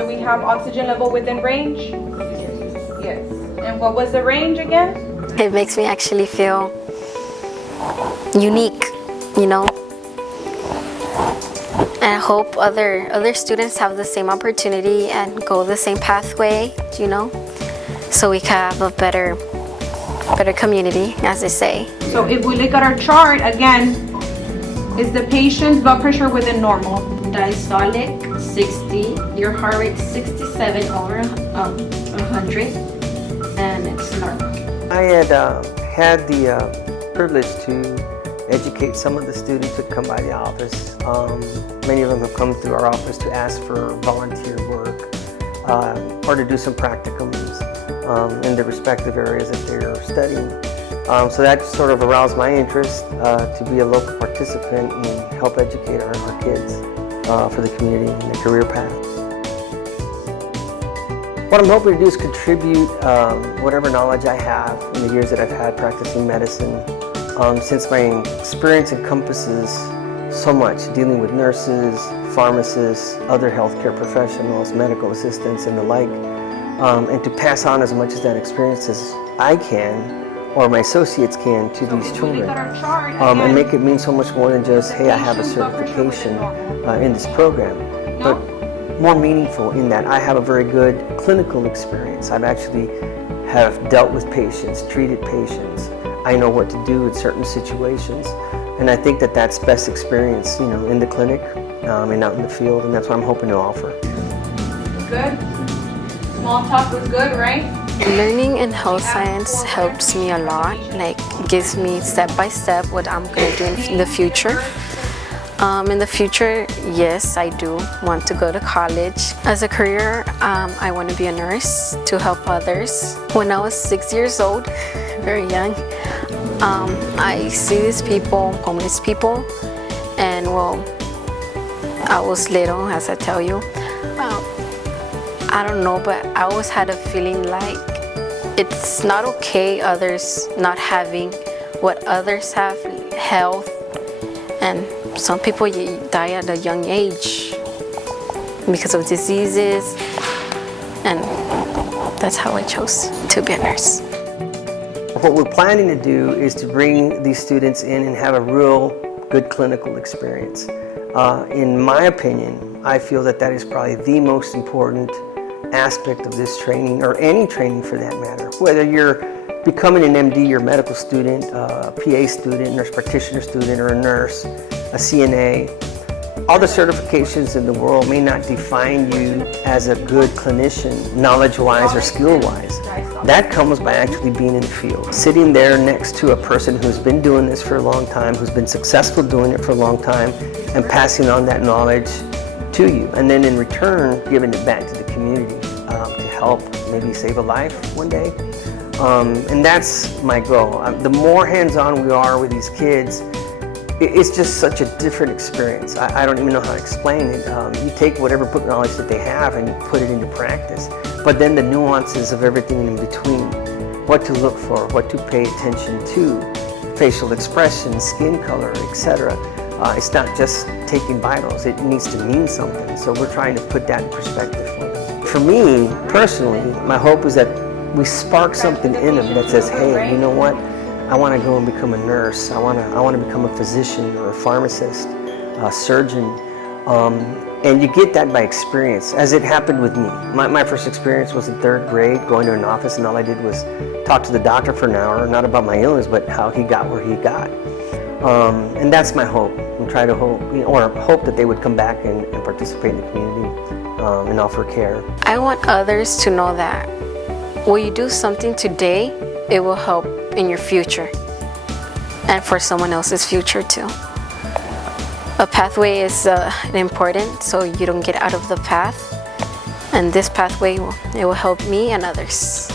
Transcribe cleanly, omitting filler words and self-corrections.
Do we have oxygen level within range? Yes. And what was the range again? It makes me actually feel unique, you know. And I hope other students have the same opportunity and go the same pathway, you know, so we can have a better community, as they say. So if we look at our chart again, is the patient's blood pressure within normal? Diastolic 60, your heart rate 67 over 100, and it's normal. I had the privilege to educate some of the students that come by the office. Many of them have come through our office to ask for volunteer work or to do some practicums in the respective areas that they're studying. So that sort of aroused my interest to be a local participant and help educate our kids for the community and their career path. What I'm hoping to do is contribute whatever knowledge I have in the years that I've had practicing medicine. Since my experience encompasses so much, dealing with nurses, pharmacists, other healthcare professionals, medical assistants, and the like, and to pass on as much of that experience as I can, or my associates can, to these children, and make it mean so much more than just, hey, I have a certification in this program, but more meaningful in that I have a very good clinical experience. I've actually have dealt with patients, treated patients. I know what to do in certain situations, and I think that that's best experience, you know, in the clinic and out in the field, and that's what I'm hoping to offer. Good. Small talk was good, right? Learning in health science helps me a lot, like gives me step by step what I'm going to do in the future. In the future, yes, I do want to go to college. As a career, I want to be a nurse to help others. When I was 6 years old, very young, I see these people, homeless people, and well, I was little, as I tell you. I don't know, but I always had a feeling like it's not okay others not having what others have, health, and some people die at a young age because of diseases, and that's how I chose to be a nurse. What we're planning to do is to bring these students in and have a real good clinical experience. In my opinion, I feel that that is probably the most important aspect of this training, or any training for that matter. Whether you're becoming an MD or medical student, a PA student, nurse practitioner student, or a nurse, a CNA, all the certifications in the world may not define you as a good clinician, knowledge-wise or skill-wise. That comes by actually being in the field. Sitting there next to a person who's been doing this for a long time, who's been successful doing it for a long time, and passing on that knowledge to you. And then in return, giving it back to the community to help maybe save a life one day. And that's my goal. The more hands-on we are with these kids, it's just such a different experience. I don't even know how to explain it. You take whatever book knowledge that they have and you put it into practice, but then the nuances of everything in between, what to look for, what to pay attention to, facial expression, skin color, etc. It's not just taking vitals, it needs to mean something. So we're trying to put that in perspective for them. For me, personally, my hope is that we spark something in them that says, hey, you know what? I want to go and become a nurse. I want to become a physician or a pharmacist, a surgeon. And you get that by experience, as it happened with me. My first experience was in 3rd grade, going to an office, and all I did was talk to the doctor for an hour, not about my illness, but how he got where he got. And that's my hope, and try to hope, or hope that they would come back and participate in the community and offer care. I want others to know that when you do something today, it will help in your future and for someone else's future too. A pathway is important, so you don't get out of the path, and this pathway it will help me and others.